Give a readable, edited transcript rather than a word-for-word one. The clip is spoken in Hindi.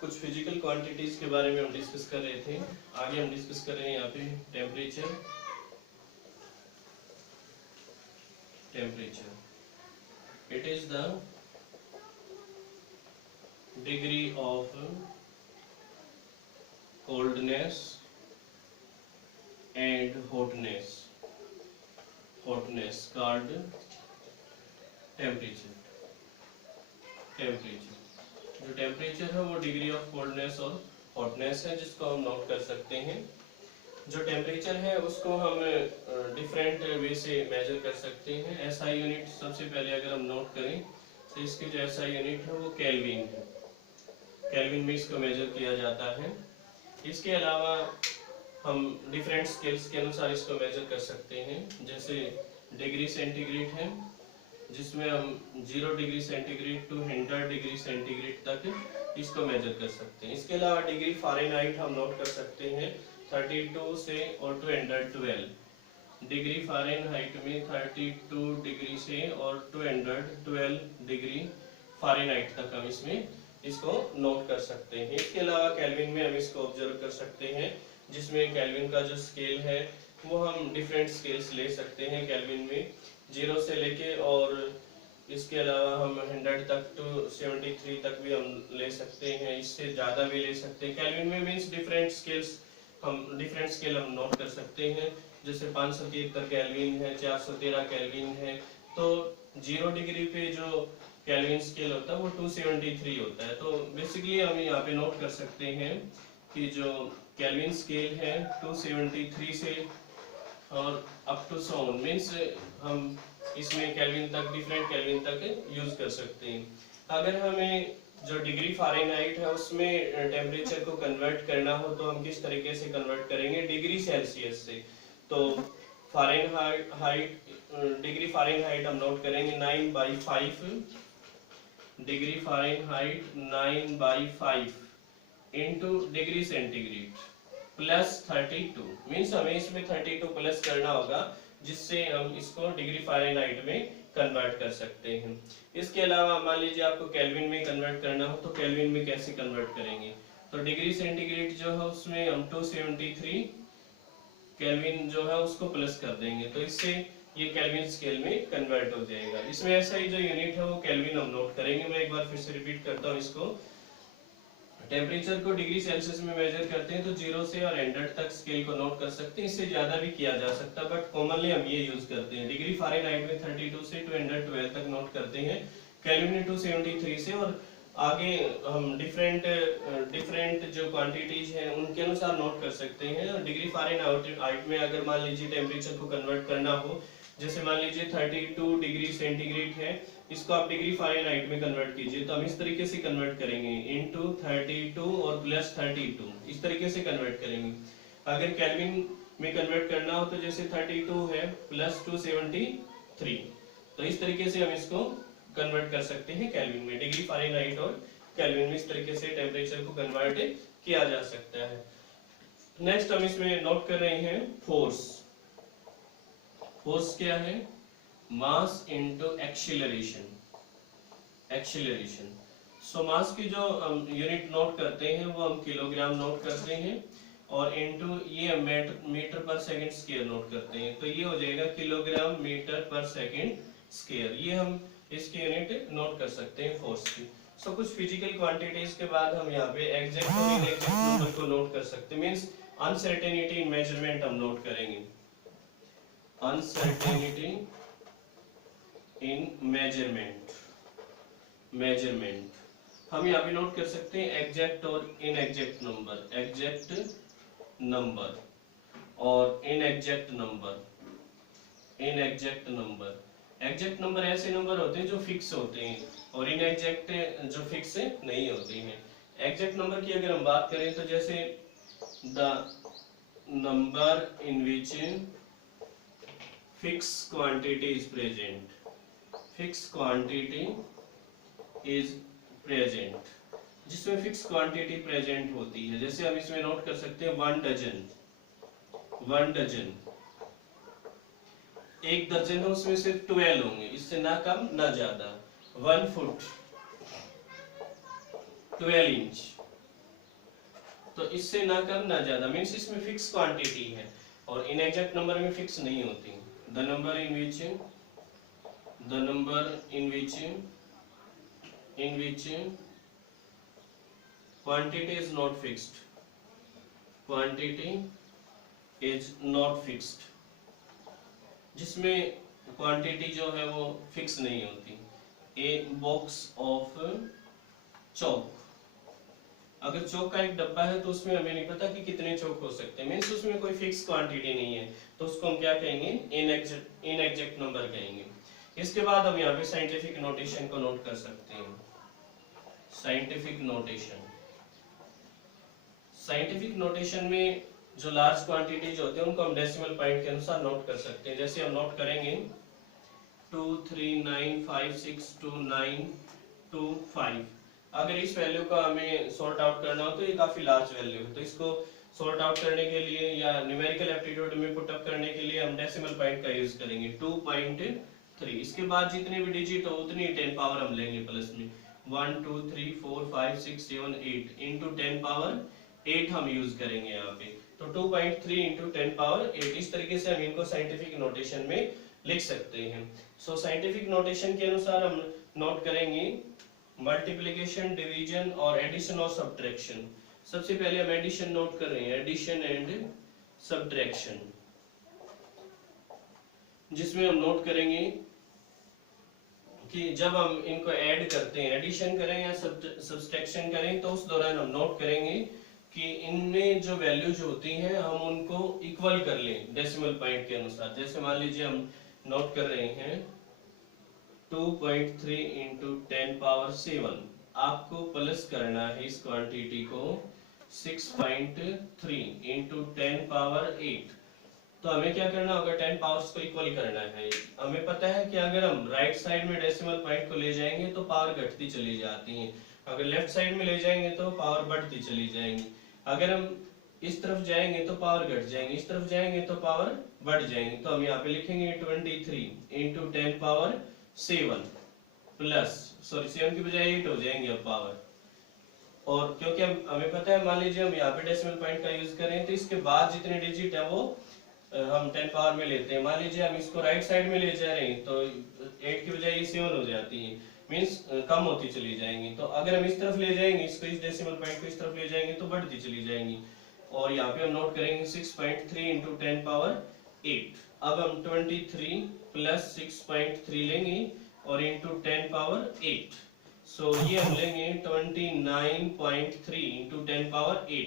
कुछ फिजिकल क्वांटिटीज के बारे में हम डिस्कस कर रहे थे। आगे हम डिस्कस कर रहे हैं यहाँ पे temperature. Temperature it is the degree of coldness and hotness called temperature. जो टेम्परेचर है वो डिग्री ऑफ कोल्डनेस और हॉटनेस है, जिसको हम नोट कर सकते हैं। जो टेम्परेचर है उसको हम डिफरेंट वे से मेजर कर सकते हैं। एसआई यूनिट सबसे पहले अगर हम नोट करें तो इसकी जो एसआई यूनिट है वो केल्विन है। केल्विन में इसको मेजर किया जाता है। इसके अलावा हम डिफरेंट स्केल्स के अनुसार इसको मेजर कर सकते हैं। जैसे डिग्री सेंटीग्रेड है, जिसमें हम 0 degree centigrade to 100 degree centigrade तक इसको मेजर कर सकते हैं। इसके अलावा डिग्री फ़ारेनहाइट हम नोट कर सकते हैं 32 से और 212 डिग्री फ़ारेनहाइट में 32 डिग्री से और 212 डिग्री फ़ारेनहाइट तक हम इसमें इसको नोट कर सकते हैं। इसके अलावा केल्विन में हम इसको ऑब्जर्व कर सकते हैं, जिसमें केल्विन का जो स्केल है वो हम डिफरेंट स्केल्स ले सकते हैं। केल्विन में 0 से लेके और इसके अलावा हम 100 तक टू 73 तक भी हम ले सकते हैं, इससे ज़्यादा भी ले सकते हैं। केल्विन में मीन्स डिफरेंट स्केल हम नोट कर सकते हैं। जैसे 573 केल्विन है, 413 केल्विन है। तो 0 डिग्री पे जो केल्विन स्केल होता है वो 273 होता है। तो बेसिकली हम यहाँ पे नोट कर सकते हैं कि जो केल्विन स्केल है 273 से और अप टू 100 मीन्स हम इसमें केल्विन तक, डिफरेंट केल्विन तक यूज कर सकते हैं। अगर हमें जो डिग्री फ़ारेनहाइट है उसमें टेम्परेचर को कन्वर्ट करना हो तो हम किस तरीके से कन्वर्ट करेंगे? डिग्री सेल्सियस से। तो डिग्री फ़ारेनहाइट हम नोट करेंगे 9/5 degree Fahrenheit 9/5 into degree centigrade plus 32 means हमें इसमें 32 प्लस करना होगा, जिससे हम इसको डिग्री फ़ारेनहाइट में कन्वर्ट कर सकते हैं। इसके अलावा मान लीजिए आपको केल्विन में कन्वर्ट करना हो तो केल्विन में कैसे कन्वर्ट करेंगे? तो डिग्री सेंटीग्रेड जो है उसमें हम 273 केल्विन जो है उसको प्लस कर देंगे, तो इससे ये केल्विन स्केल में कन्वर्ट हो जाएगा। इसमें ऐसा ही जो यूनिट है वो केल्विन हम नोट करेंगे। मैं एक बार फिर से रिपीट करता हूँ इसको। टेम्परेचर को डिग्री सेल्सियस में मेजर करते हैं तो 0 से और 100 तक स्केल को नोट कर सकते हैं। इससे ज्यादा भी किया जा सकता है, बट कॉमनली हम ये यूज करते हैं। डिग्री फ़ारेनहाइट में 32 से 212 तक नोट करते हैं, केल्विन में 273 से, और आगे हम डिफरेंट जो क्वांटिटीज हैं उनके अनुसार नोट कर सकते हैं। डिग्री फ़ारेनहाइट में अगर मान लीजिए टेम्परेचर को कन्वर्ट करना हो, जैसे मान लीजिए 32 डिग्री सेंटीग्रेड है, इसको आप डिग्री फ़ारेनहाइट में कन्वर्ट कीजिए, तो हम इस तरीके से कन्वर्ट करेंगे इनटू 32 और प्लस 32, इस तरीके से कन्वर्ट करेंगे। अगर केल्विन में कन्वर्ट करना हो तो जैसे 32 है प्लस 273, तो इस तरीके से हम इसको कन्वर्ट कर सकते हैं केल्विन में। डिग्री फ़ारेनहाइट और केल्विन में इस तरीके से टेम्परेचर को कन्वर्ट किया जा सकता है। नेक्स्ट हम इसमें नोट कर रहे हैं फोर्स। फोर्स क्या है? Mass into acceleration. सो मास की जो यूनिट नोट करते हैं वो हम किलोग्राम नोट करते हैं, और इनटू ये मीटर पर सेकंड स्क्वायर नोट करते हैं, तो ये हो जाएगा किलोग्राम मीटर पर सेकंड स्क्वायर। ये हम इसकी यूनिट नोट कर सकते हैं फोर्स की। सो कुछ फिजिकल क्वांटिटीज के बाद हम यहाँ पे एग्जैक्ट और इनएग्जैक्ट नंबर को नोट कर सकते हैं। मींस अनसर्टेनिटी इन मेजरमेंट हम नोट करेंगे। अनसर्टेनिटी इन मेजरमेंट हम यहाँ पे नोट कर सकते हैं एग्जैक्ट और इनएग्जैक्ट नंबर। और इनएग्जैक्ट नंबर ऐसे नंबर होते हैं जो फिक्स होते हैं, और इनएग्जैक्ट जो फिक्स नहीं होते हैं। एग्जैक्ट नंबर की अगर हम बात करें तो जैसे the number in which fix quantity is present, जिसमें फिक्स क्वांटिटी प्रेजेंट होती है। जैसे हम इसमें नोट कर सकते हैं 1 डजन, एक दर्जन है उसमें सिर्फ 12 होंगे, इससे ना कम ना ज्यादा। 1 फुट 12 इंच, तो इससे ना कम ना ज्यादा, मीन्स इसमें फिक्स क्वांटिटी है और इनएग्जैक्ट नंबर में फिक्स नहीं होती। The number in which quantity is not fixed, जिसमें क्वांटिटी जो है वो फिक्स नहीं होती। ए बॉक्स ऑफ चौक, अगर चौक का एक डब्बा है तो उसमें हमें नहीं पता कि कितने चौक हो सकते हैं, मीन्स उसमें कोई फिक्स क्वांटिटी नहीं है, तो उसको हम क्या कहेंगे, इनएग्जैक्ट नंबर कहेंगे। इसके बाद हम यहाँ पे साइंटिफिक नोटेशन को नोट कर सकते हैं। साइंटिफिक नोटेशन में जो लार्ज क्वांटिटी जो होती है उनको हम डेसिमल पॉइंट के अनुसार नोट कर सकते हैं। जैसे हम नोट करेंगे 239562925, अगर इस वैल्यू का हमें सॉर्ट आउट करना हो तो ये काफी लार्ज वैल्यू है, तो इसको सॉर्ट आउट करने के लिए या न्यूमेरिकल एप्टीट्यूड में पुट अप करने के लिए हम डेसिमल पॉइंट का यूज करेंगे 2.3। इसके बाद जितने भी डिजिट हो उतनी 10 पावर हम लेंगे प्लस में, 1 2 3 4 5 6 7 8 इंटू 10 पावर 8 हम यूज करेंगे यहाँ पे, तो 2.3 इंटू 10 पावर 8। इस तरीके से हम इनको साइंटिफिक नोटेशन में लिख सकते हैं। सो साइंटिफिक नोटेशन के अनुसार हम नोट करेंगे मल्टीप्लिकेशन, डिवीजन और एडिशन और सब्ट्रैक्शन। सबसे पहले हम एडिशन नोट कर रहे हैं, एडिशन एंड सब्ट्रैक्शन, जिसमें हम नोट करेंगे कि जब हम इनको ऐड करते हैं, एडिशन करें या सब्ट्रैक्शन करें, तो उस दौरान हम नोट करेंगे कि इनमें जो वैल्यूज होती हैं हम उनको इक्वल कर लें डेसिमल पॉइंट के अनुसार। जैसे मान लीजिए हम नोट कर रहे हैं 2.3 इंटू 10 पावर 7, आपको प्लस करना है इस क्वांटिटी को 6.3 इंटू 10 पावर 8। तो हमें क्या करना होगा, 10 पावर्स को इक्वल करना है। हमें पता है कि अगर हम राइट साइड में डेसिमल पॉइंट को ले जाएंगे तो पावर घटती चली जाती है, अगर लेफ्ट साइड में ले जाएंगे तो पावर बढ़ती चली जाएंगी। अगर हम इस तरफ जाएंगे तो पावर घट जाएंगे, इस तरफ जाएंगे तो पावर बढ़ जाएंगे। तो हम यहाँ पे लिखेंगे 23 इंटू 10 पावर 7 प्लस, सॉरी 7 की बजाय 8 हो जाएंगे अब पावर। और क्योंकि हमें पता है, मान लीजिए हम यहाँ पे डेसिमल पॉइंट का यूज करें तो इसके बाद जितने डिजिट है वो हम 10 पावर में लेते हैं। मान लीजिए हम इसको राइट साइड में ले जा रहे हैं तो 8 की बजाय 7 हो जाती है, मींस कम होती चली जाएंगी। तो अगर हम इस तरफ ले जाएंगे, इसको इस डेसिमल पॉइंट को इस तरफ ले जाएंगे तो बढ़ती चली जाएंगी। और यहाँ पे हम नोट करेंगे 6.3 इंटू 10 पावर 8। अब हम 23 प्लस 6.3 लेंगे और इंटू 10 पावर 8, सो ये हम लेंगे 29.3 इंटू 10 पावर 8।